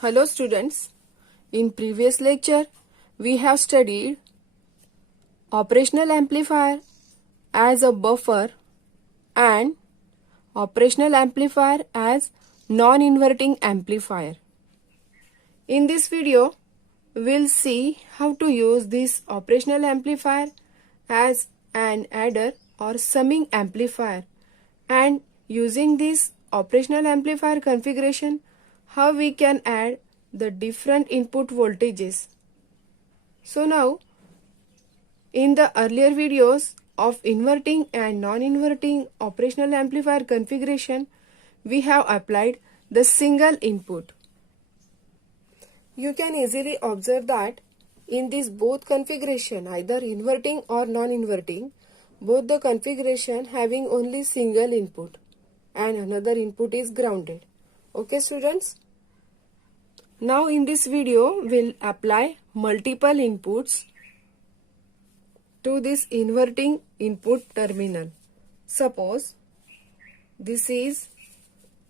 Hello students, in previous lecture we have studied operational amplifier as a buffer and operational amplifier as non-inverting amplifier. In this video we'll see how to use this operational amplifier as an adder or summing amplifier, and using this operational amplifier configuration how we can add the different input voltages. So now in the earlier videos of inverting and non-inverting operational amplifier configuration we have applied the single input. You can easily observe that in this both configuration, either inverting or non-inverting, both the configuration having only single input and another input is grounded. Okay students? Now in this video we'll apply multiple inputs to this inverting input terminal. Suppose this is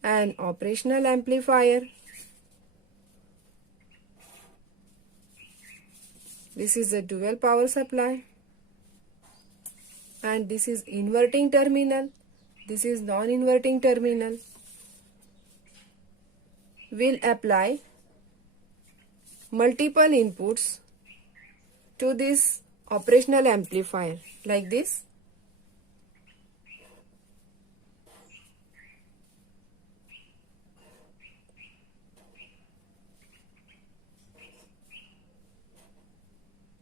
an operational amplifier. This is a dual power supply and this is inverting terminal. This is non-inverting terminal. We'll apply multiple inputs to this operational amplifier like this.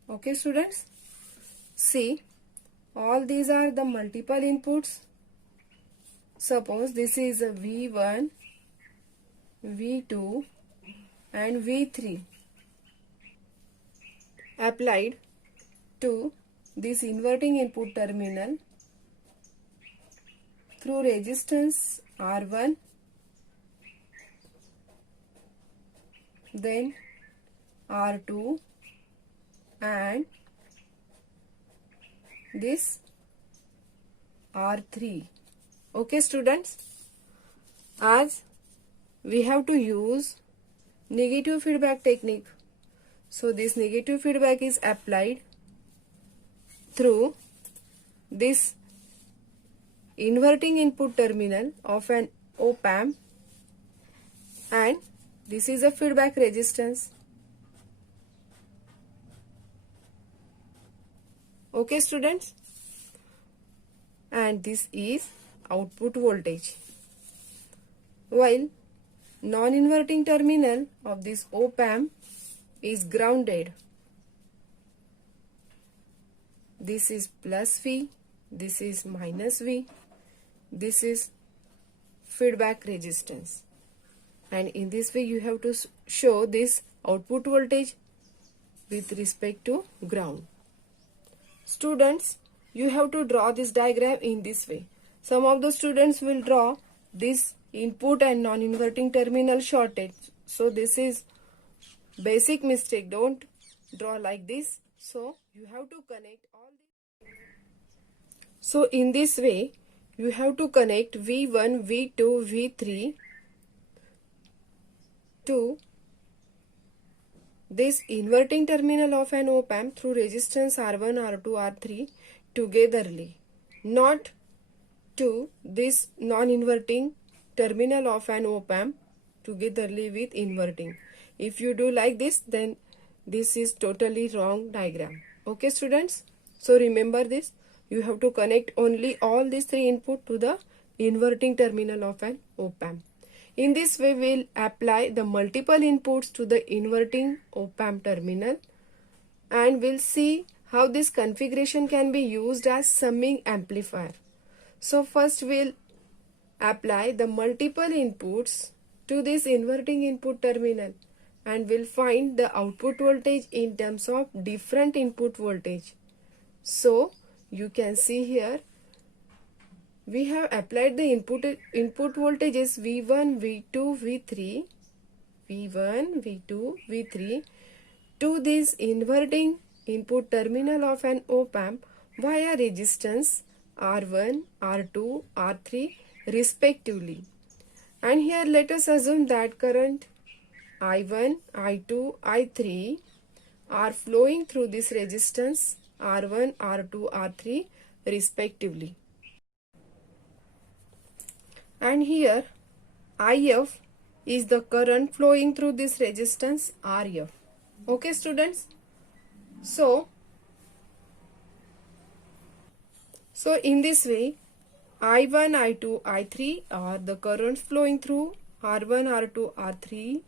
Okay students, see, all these are the multiple inputs. Suppose this is a V1, V2 and V3 applied to this inverting input terminal through resistance R1, then R2 and this R3. Okay students, as we have to use negative feedback technique, so this negative feedback is applied through this inverting input terminal of an op-amp, and this is a feedback resistance. Okay students, and this is output voltage, while non-inverting terminal of this op-amp is grounded. This is plus V, this is minus V, this is feedback resistance, and in this way you have to show this output voltage with respect to ground. Students, you have to draw this diagram in this way. Some of the students will draw this input and non-inverting terminal shorted. So this is basic mistake. Don't draw like this. So you have to connect all these. So in this way, you have to connect V1, V2, V3 to this inverting terminal of an op-amp through resistance R1, R2, R3 togetherly, not to this non-inverting terminal of an op-amp togetherly with inverting. If you do like this, then this is totally wrong diagram. Okay students, so remember this, you have to connect only all these three input to the inverting terminal of an op-amp. In this way, we'll apply the multiple inputs to the inverting op-amp terminal, and we'll see how this configuration can be used as summing amplifier. So first we'll apply the multiple inputs to this inverting input terminal, and we'll find the output voltage in terms of different input voltage. So you can see here we have applied the input voltages V1, V2, V3, V1, V2, V3 to this inverting input terminal of an op-amp via resistance R1, R2, R3 respectively. And here let us assume that current I1, I2, I3 are flowing through this resistance R1, R2, R3 respectively. And here IF is the current flowing through this resistance RF. Okay students? So in this way, I1, I2, I3 are the currents flowing through R1, R2, R3,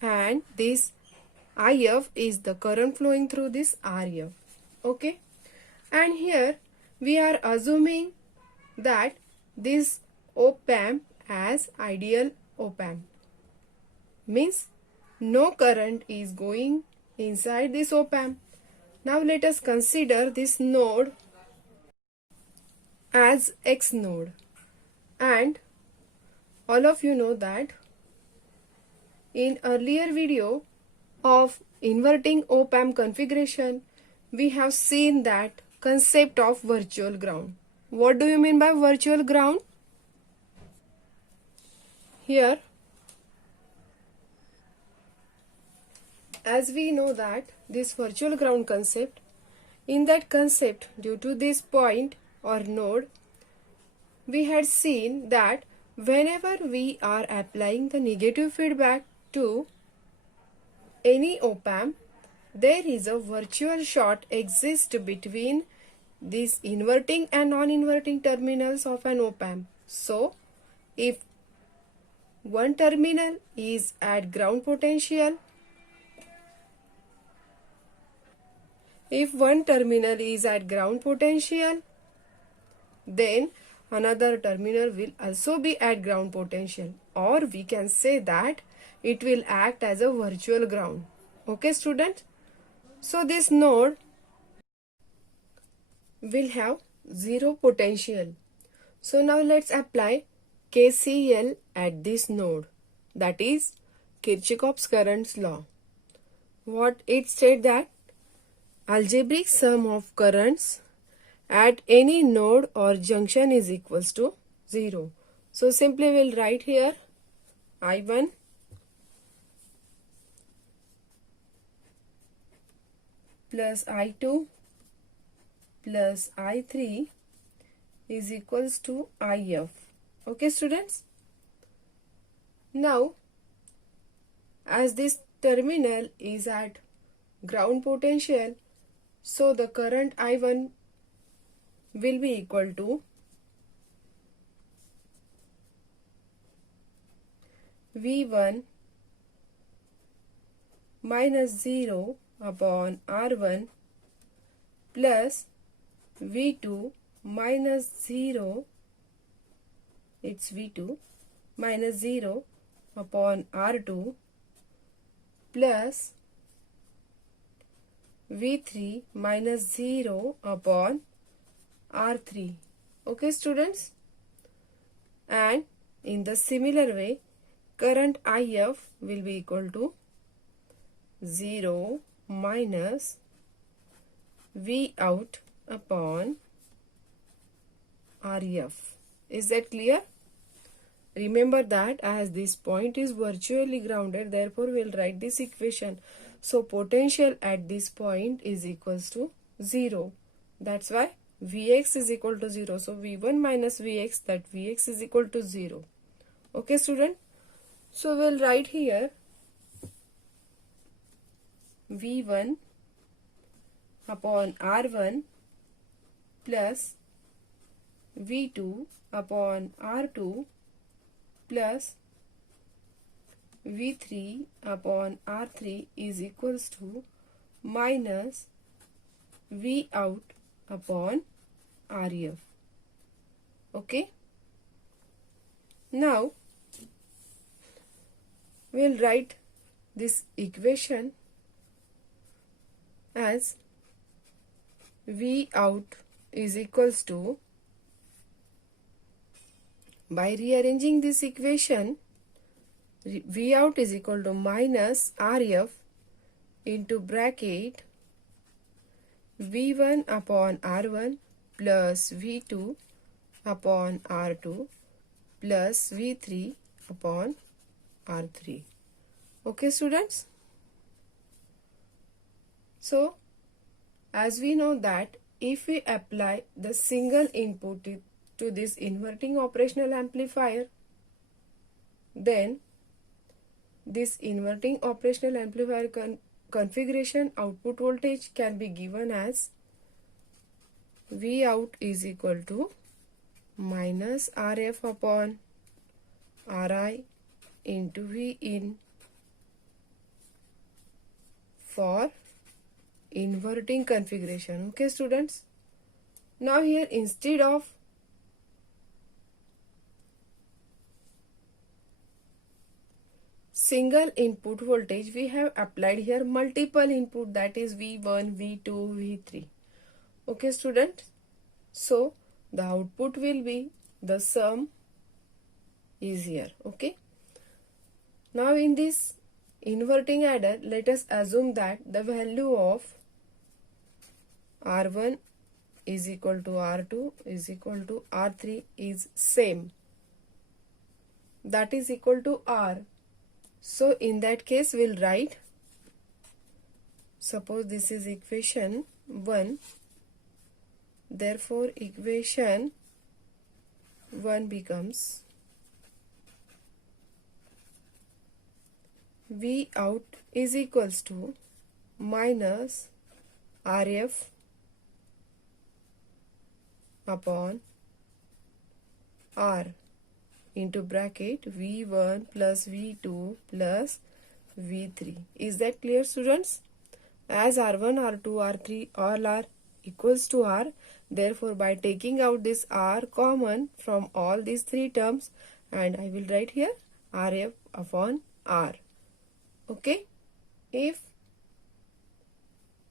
and this IF is the current flowing through this RF. Okay? And here we are assuming that this op-amp as ideal op-amp. Means no current is going inside this op-amp. Now let us consider this node as X node, and all of you know that in earlier video of inverting op-amp configuration we have seen that concept of virtual ground. What do you mean by virtual ground? Here, as we know that this virtual ground concept, in that concept, due to this point or node, we had seen that whenever we are applying the negative feedback to any op-amp, there is a virtual short exists between these inverting and non-inverting terminals of an op-amp. So, if one terminal is at ground potential, then another terminal will also be at ground potential, or we can say that it will act as a virtual ground. Okay students? So this node will have zero potential. So now let's apply KCL at this node, that is Kirchhoff's currents law. What it states that algebraic sum of currents at any node or junction is equals to 0. So simply we'll write here I1 plus I2 plus I3 is equals to IF. Okay students? Now, as this terminal is at ground potential, so the current I1 will be equal to V1 minus 0 upon R1 plus V2 minus 0, it's V2 minus 0 upon R2 plus V3 minus 0 upon R3. Okay students? And in the similar way, current IF will be equal to 0 minus V out upon RF. Is that clear? Remember that as this point is virtually grounded, therefore we will write this equation. So potential at this point is equals to 0. That's why Vx is equal to 0. So V1 minus Vx, that Vx is equal to 0. Okay student? So we'll write here V1 upon R1 plus V2 upon R2 plus V3 upon R3 is equals to minus V out upon RF. Okay? Now, we'll write this equation as V out is equals to, by rearranging this equation, V out is equal to minus RF into bracket V1 upon R1 plus V2 upon R2 plus V3 upon R3. Okay, students? So, as we know that if we apply the single input to this inverting operational amplifier, then this inverting operational amplifier configuration output voltage can be given as V out is equal to minus RF upon RI into V in for inverting configuration. Okay, students? Now here instead of single input voltage, we have applied here multiple input, that is V1, V2, V3. Okay, students? So the output will be the sum is here. Okay. Now in this inverting adder, let us assume that the value of R1 is equal to R2 is equal to R3 is same. That is equal to R. So in that case we'll write, suppose this is equation 1. Therefore equation 1 becomes V out is equals to minus RF upon R into bracket V1 plus V2 plus V3. Is that clear, students? As R1, R2, R3 all are equals to R, therefore by taking out this R common from all these three terms, and I will write here RF upon R. Okay, if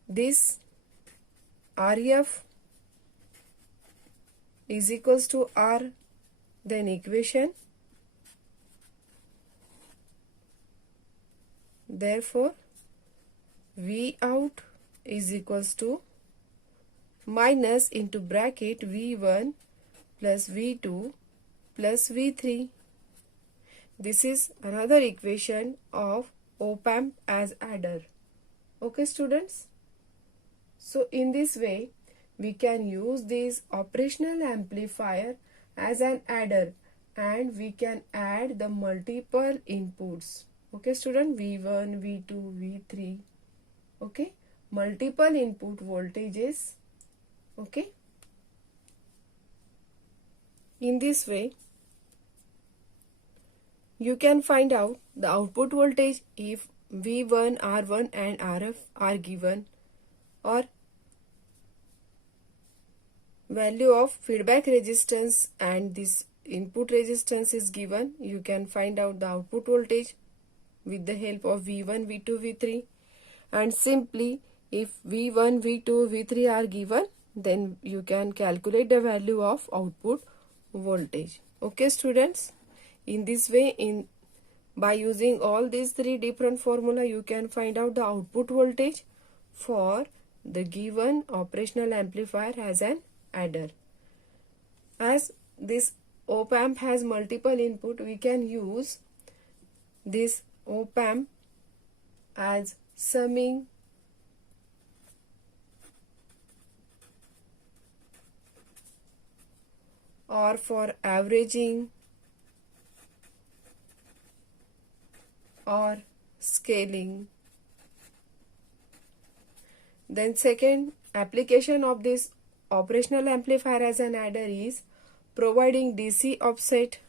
this RF is equals to R, then equation, therefore V out is equals to minus into bracket V1 plus V2 plus V3. This is another equation of op-amp as adder. Okay, students? So in this way we can use this operational amplifier as an adder, and we can add the multiple inputs. Okay, student? V1, V2, V3. Okay, multiple input voltages. Okay, in this way you can find out the output voltage if V1, R1 and RF are given, or value of feedback resistance and this input resistance is given. You can find out the output voltage with the help of V1, V2, V3, and simply if V1, V2, V3 are given, then you can calculate the value of output voltage. Okay, students? In this way, by using all these three different formula, you can find out the output voltage for the given operational amplifier as an adder. As this op-amp has multiple input, we can use this op-amp as summing or for averaging or scaling. Then second application of this operational amplifier as an adder is providing DC offset.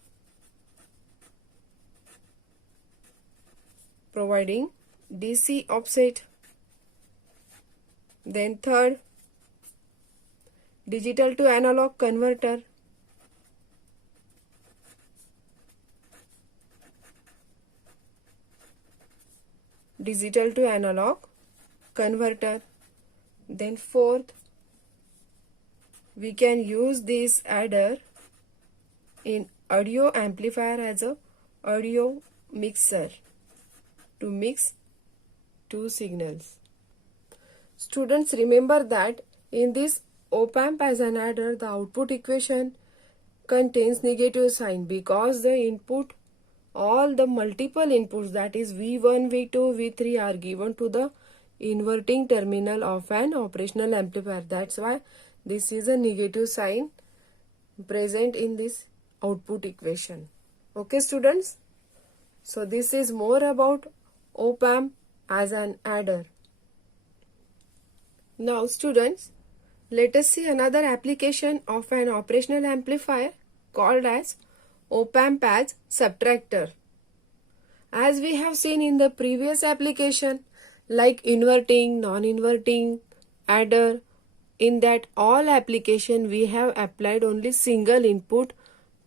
Then third, digital to analog converter. Then fourth, we can use this adder in audio amplifier as a audio mixer to mix two signals. Students, remember that in this op-amp as an adder, the output equation contains negative sign because the input all the multiple inputs, that is V1, V2, V3 are given to the inverting terminal of an operational amplifier. That's why this is a negative sign present in this output equation. Okay students, so this is more about op-amp as an adder. Now students, let us see another application of an operational amplifier called as op-amp as subtractor. As we have seen in the previous application, like inverting, non-inverting, adder, in that all application we have applied only single input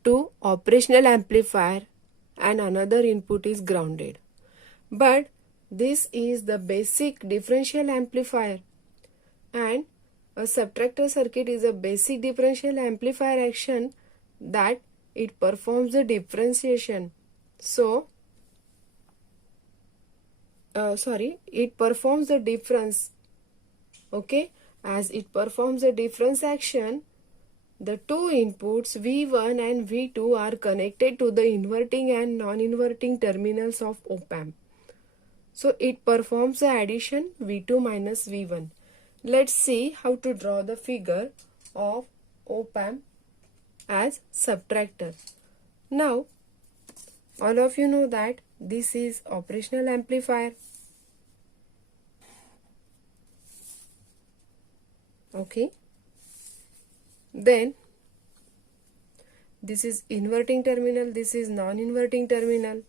to operational amplifier and another input is grounded. But this is the basic differential amplifier, and a subtractor circuit is a basic differential amplifier action that it performs the differentiation. It performs the difference. Okay, as it performs the difference action, the two inputs V1 and V2 are connected to the inverting and non-inverting terminals of op-amp. So it performs the addition V2 minus V1. Let's see how to draw the figure of op-amp as subtractor. Now, all of you know that this is operational amplifier. Okay. Then this is inverting terminal, this is non-inverting terminal.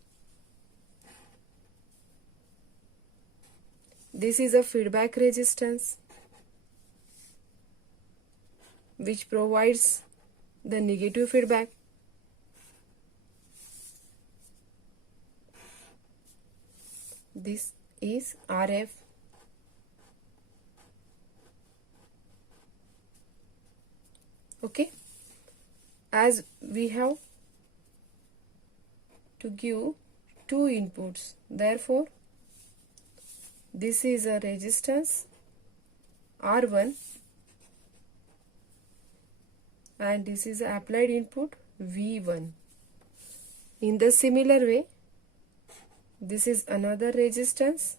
This is a feedback resistance which provides the negative feedback. This is RF. Okay, as we have to give two inputs, therefore this is a resistance R1 and this is applied input V1. In the similar way, this is another resistance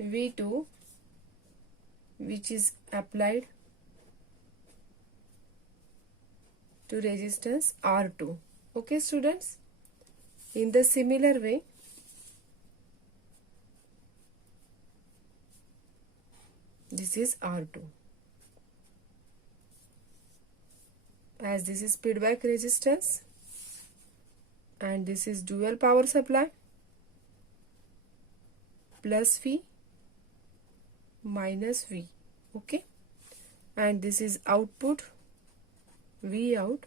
V2 which is applied to resistance R2. Okay students, in the similar way, this is R2. As this is feedback resistance and this is dual power supply, plus V minus V. Okay, and this is output V out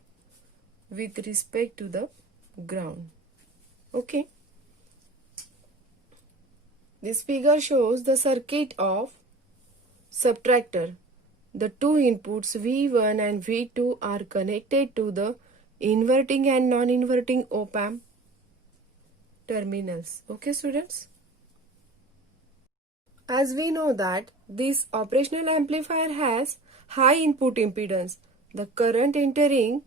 with respect to the ground. Okay, this figure shows the circuit of subtractor. The two inputs V1 and V2 are connected to the inverting and non-inverting op-amp terminals. Okay students, as we know that this operational amplifier has high input impedance, the current entering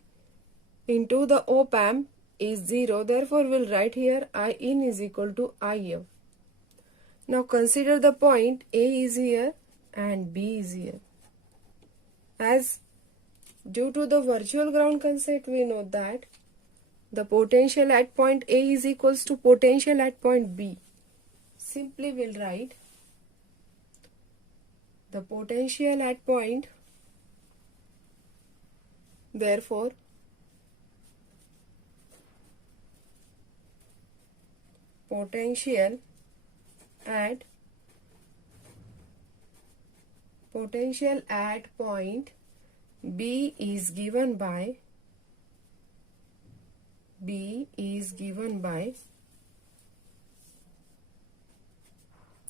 into the op-amp is 0, therefore we'll write here I in is equal to IF. Now consider the point A is here and B is here. As due to the virtual ground concept, we know that the potential at point A is equals to potential at point B. Simply we'll write the potential at point, therefore potential at point B is given by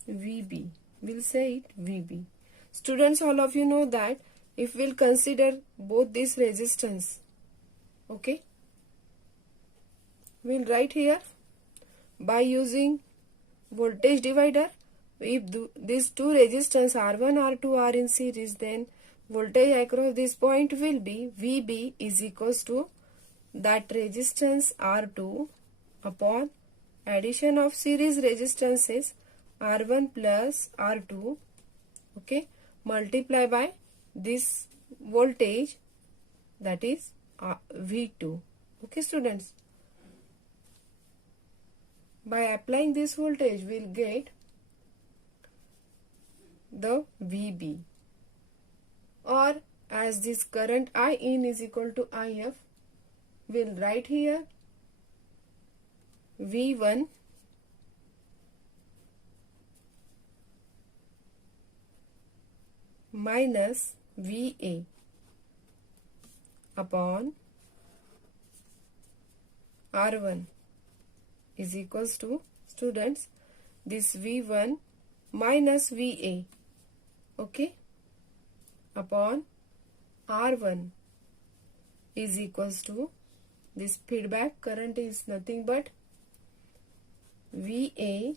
VB. We'll say it VB. Students, all of you know that if we'll consider both these resistance, okay, we'll write here by using voltage divider. If these two resistance R1, R2 are in series, then voltage across this point will be VB is equals to that resistance R2 upon addition of series resistances R1 plus R2, okay, multiply by this voltage, that is V2. Okay students, by applying this voltage we'll get the VB, or as this current I in is equal to IF, we'll write here V1 minus VA upon R1 is equals to, students, this V1 minus VA, okay, upon R1 is equals to, this feedback current is nothing but VA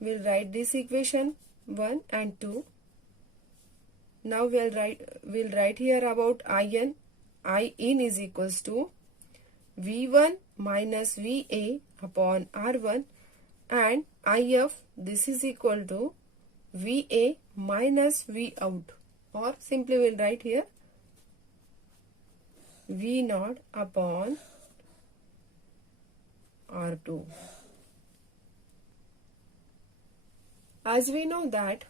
we'll write this equation 1 and 2. Now we'll write here about IN. I in is equals to V1 minus VA upon R1, and IF, this is equal to VA minus V out, or simply we'll write here V naught upon R2. As we know that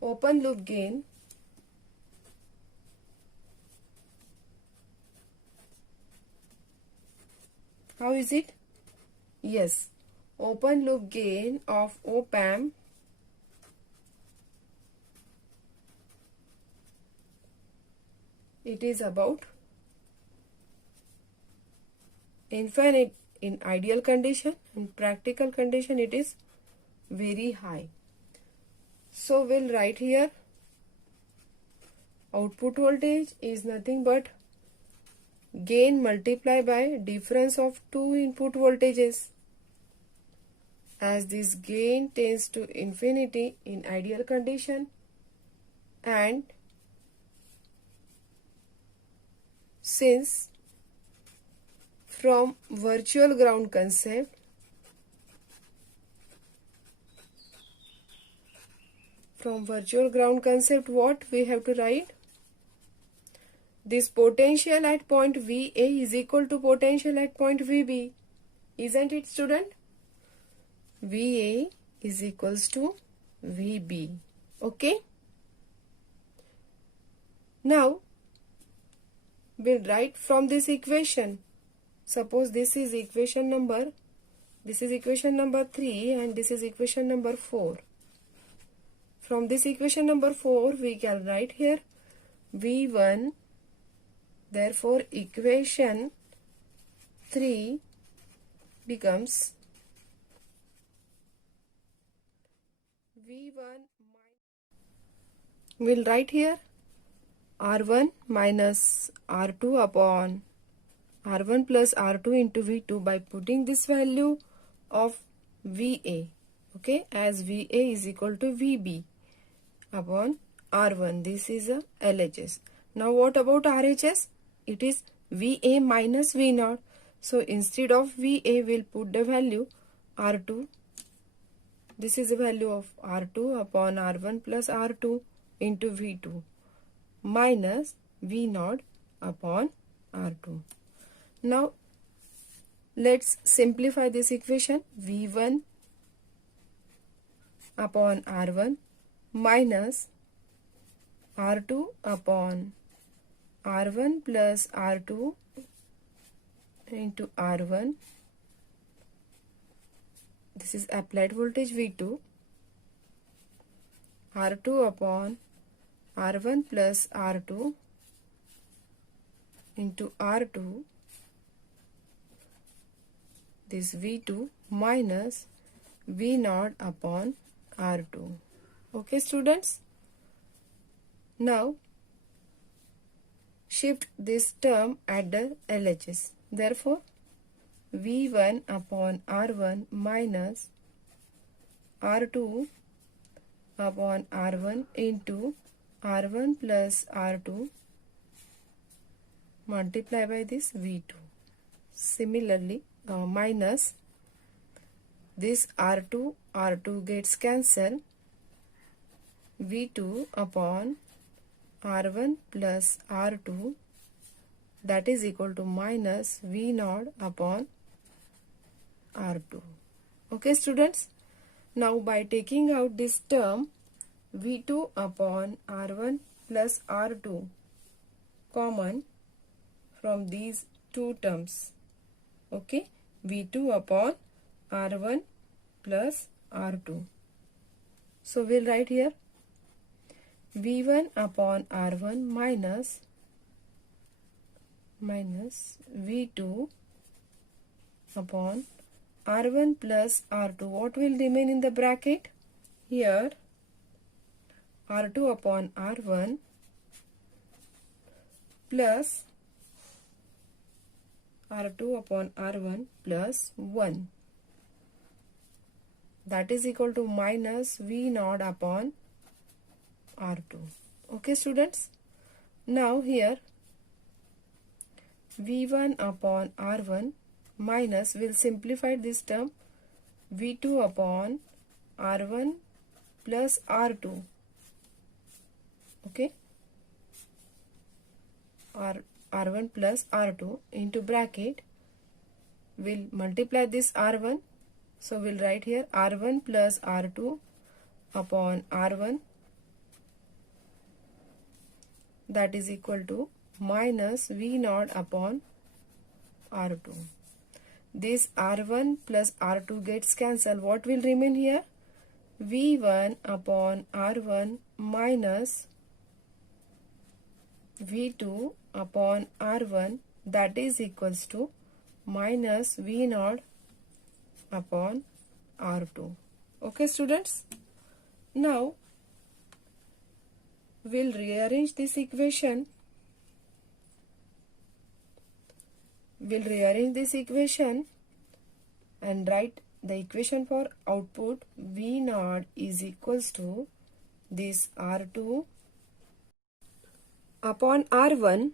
open loop gain how is it? Yes, open loop gain of op-amp it is about infinite in ideal condition, in practical condition it is very high. So we'll write here output voltage is nothing but gain multiplied by difference of two input voltages. As this gain tends to infinity in ideal condition, and since from virtual ground concept what we have to write? This potential at point VA is equal to potential at point VB, isn't it student? VA is equals to VB, okay. Now we'll write from this equation. Suppose this is equation number 3 and this is equation number 4. From this equation number 4 we can write here V1, therefore equation 3 becomes V1, we'll write here R1 minus R2 upon R1 plus R2 into V2 by putting this value of VA, okay, as VA is equal to VB upon R1. This is a LHS. Now what about RHS? It is VA minus V naught. So instead of VA we'll put the value R2. This is the value of R2 upon R1 plus R2 into V2 minus V naught upon R2. Now let's simplify this equation. V1 upon R1 minus R2 upon R1 plus R2 into R1. This is applied voltage V2. R2 upon R1 plus R2 into R2. This V2 minus V naught upon R2. Okay students. Now shift this term at the LHS. Therefore V1 upon R1 minus R2 upon R1 into R1 plus R2 multiply by this V2. Similarly, minus this R2 gets cancelled. V2 upon R1 plus R2, that is equal to minus V0 upon R2. Okay, students? Now by taking out this term V2 upon R1 plus R2 common from these two terms. Okay, V2 upon R1 plus R2. So we'll write here V1 upon R1 minus V2 upon R1 plus R2. What will remain in the bracket? Here R2 upon R1 plus R2 upon R1 plus 1. That is equal to minus V0 upon R2. Okay, students? Now here V1 upon R1 minus, will simplify this term, V2 upon R1 plus R2. Okay, R1 plus R2 into bracket, will multiply this R1. So we'll write here R1 plus R2 upon R1, that is equal to minus V0 upon R2. This R1 plus R2 gets cancelled. What will remain here? V1 upon R1 minus V2 upon R1, that is equals to minus V0 upon R2. Okay, students? Now we'll rearrange this equation. We'll rearrange this equation and write the equation for output. V0 is equals to this R2 upon R1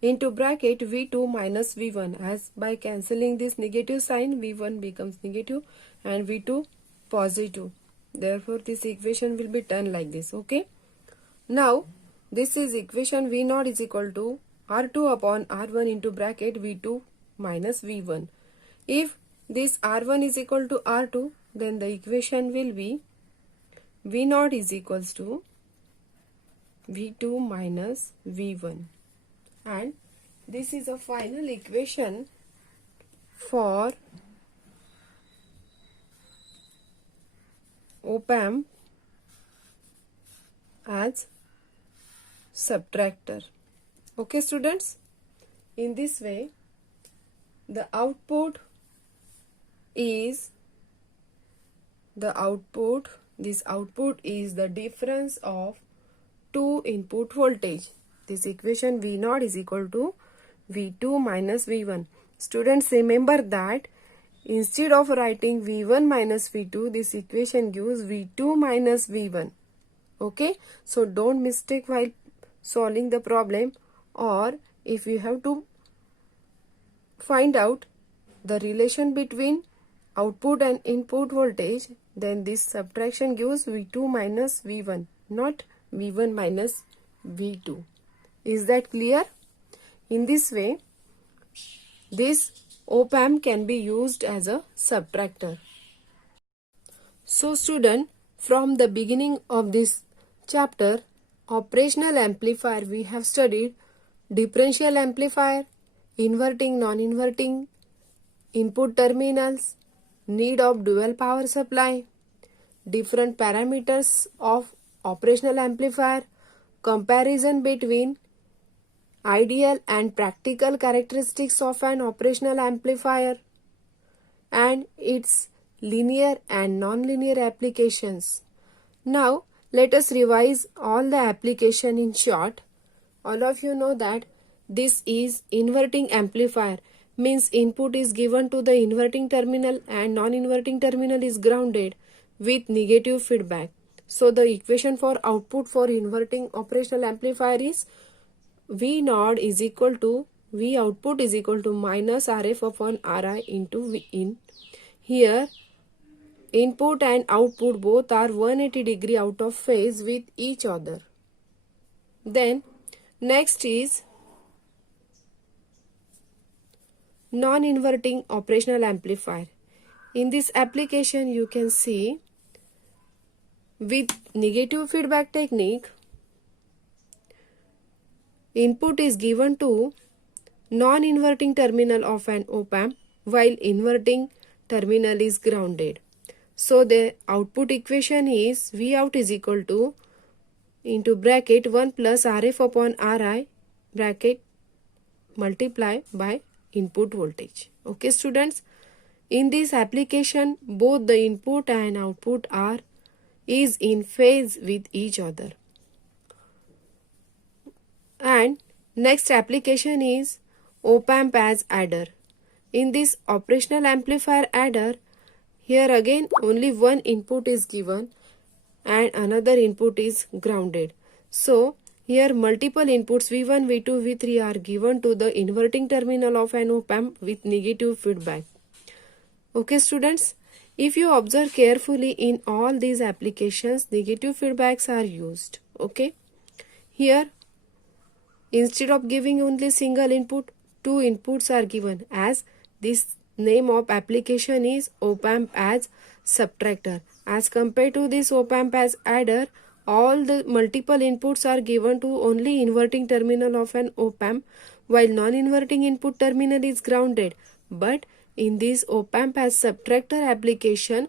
into bracket V2 minus V1, as by cancelling this negative sign V1 becomes negative and V2 positive. Therefore this equation will be done like this. Okay. Now this is equation V0 is equal to R2 upon R1 into bracket V2 minus V1. If this R1 is equal to R2, then the equation will be V0 is equals to V2 minus V1. And this is a final equation for op-amp as subtractor. Okay, students? In this way, the output is the difference of two input voltage. This equation V0 is equal to V2 minus V1. Students, remember that instead of writing V1 minus V2, this equation gives V2 minus V1. Okay, so don't mistake while solving the problem, or if you have to find out the relation between output and input voltage, then this subtraction gives V2 minus V1, not V1 minus V2. Is that clear? In this way, this op-amp can be used as a subtractor. So student, from the beginning of this chapter, operational amplifier, we have studied differential amplifier, inverting, non-inverting, input terminals, need of dual power supply, different parameters of operational amplifier, comparison between ideal and practical characteristics of an operational amplifier, and its linear and non-linear applications. Now let us revise all the application in short. All of you know that this is inverting amplifier, means input is given to the inverting terminal and non-inverting terminal is grounded with negative feedback. So the equation for output for inverting operational amplifier is V naught is equal to V output is equal to minus RF upon RI into V in. Here input and output both are 180 degree out of phase with each other. Then next is non-inverting operational amplifier. In this application you can see with negative feedback technique, input is given to non-inverting terminal of an op-amp while inverting terminal is grounded. So the output equation is V out is equal to into bracket 1 plus RF upon RI bracket multiply by input voltage. Okay students, in this application both the input and output is in phase with each other. And next application is op-amp as adder. In this operational amplifier adder, here again only one input is given and another input is grounded. So here multiple inputs V1, V2, V3 are given to the inverting terminal of an op-amp with negative feedback. Okay students, if you observe carefully in all these applications, negative feedbacks are used. Okay, here instead of giving only single input, two inputs are given, as this name of application is op-amp as subtractor. As compared to this op-amp as adder, all the multiple inputs are given to only inverting terminal of an op-amp while non-inverting input terminal is grounded. But in this op-amp as subtractor application,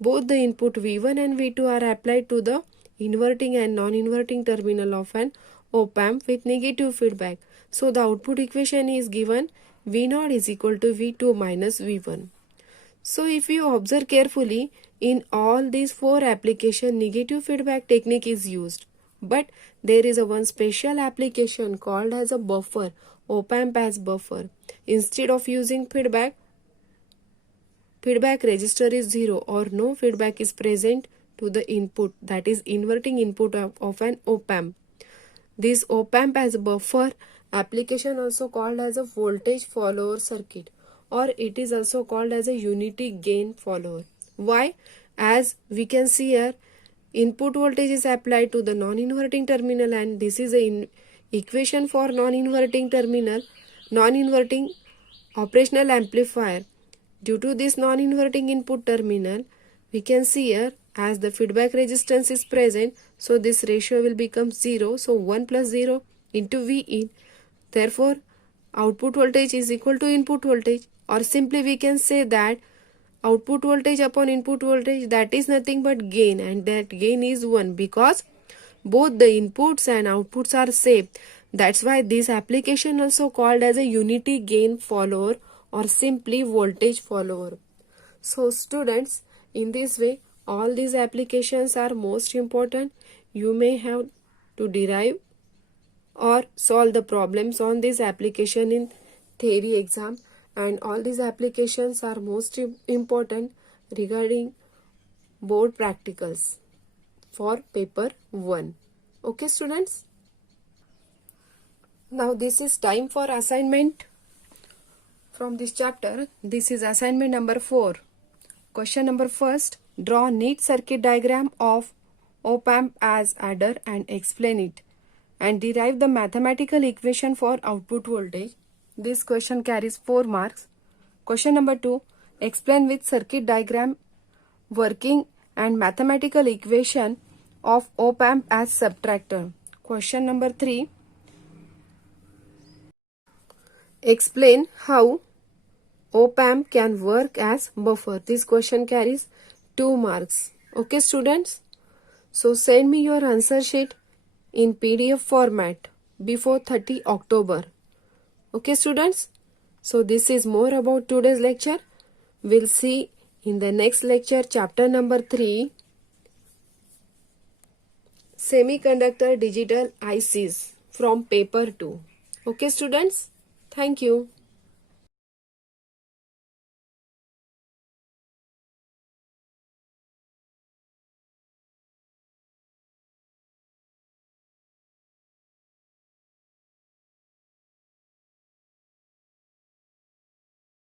both the input V1 and V2 are applied to the inverting and non-inverting terminal of an op-amp with negative feedback. So the output equation is given V naught is equal to V2 minus V1. So if you observe carefully, in all these four applications negative feedback technique is used. But there is a one special application called as a buffer, op-amp as buffer. Instead of using feedback register is 0 or no feedback is present to the input, that is inverting input of an op-amp. This op-amp as buffer application also called as a voltage follower circuit, or it is also called as a unity gain follower. Why? As we can see here, input voltage is applied to the non-inverting terminal and this is a equation for non-inverting terminal, non-inverting operational amplifier. Due to this non-inverting input terminal, we can see here as the feedback resistance is present, so this ratio will become 0. So 1 plus 0 into V in. Therefore, output voltage is equal to input voltage, or simply we can say that output voltage upon input voltage, that is nothing but gain, and that gain is 1 because both the inputs and outputs are same. That's why this application also called as a unity gain follower or simply voltage follower. So students, in this way all these applications are most important. You may have to derive or solve the problems on this application in theory exam, and all these applications are most important regarding board practicals for paper 1. Okay students, now this is time for assignment from this chapter. This is assignment number 4. Question number first, draw neat circuit diagram of op-amp as adder and explain it, and derive the mathematical equation for output voltage. This question carries 4 marks. Question number 2, explain with circuit diagram working and mathematical equation of op-amp as subtractor. Question number 3, explain how op-amp can work as buffer. This question carries 2 marks. Okay students, so send me your answer sheet in PDF format before 30 October. Okay students, so this is more about today's lecture. We'll see in the next lecture chapter number 3, semiconductor digital ICs from paper 2. Okay students, thank you.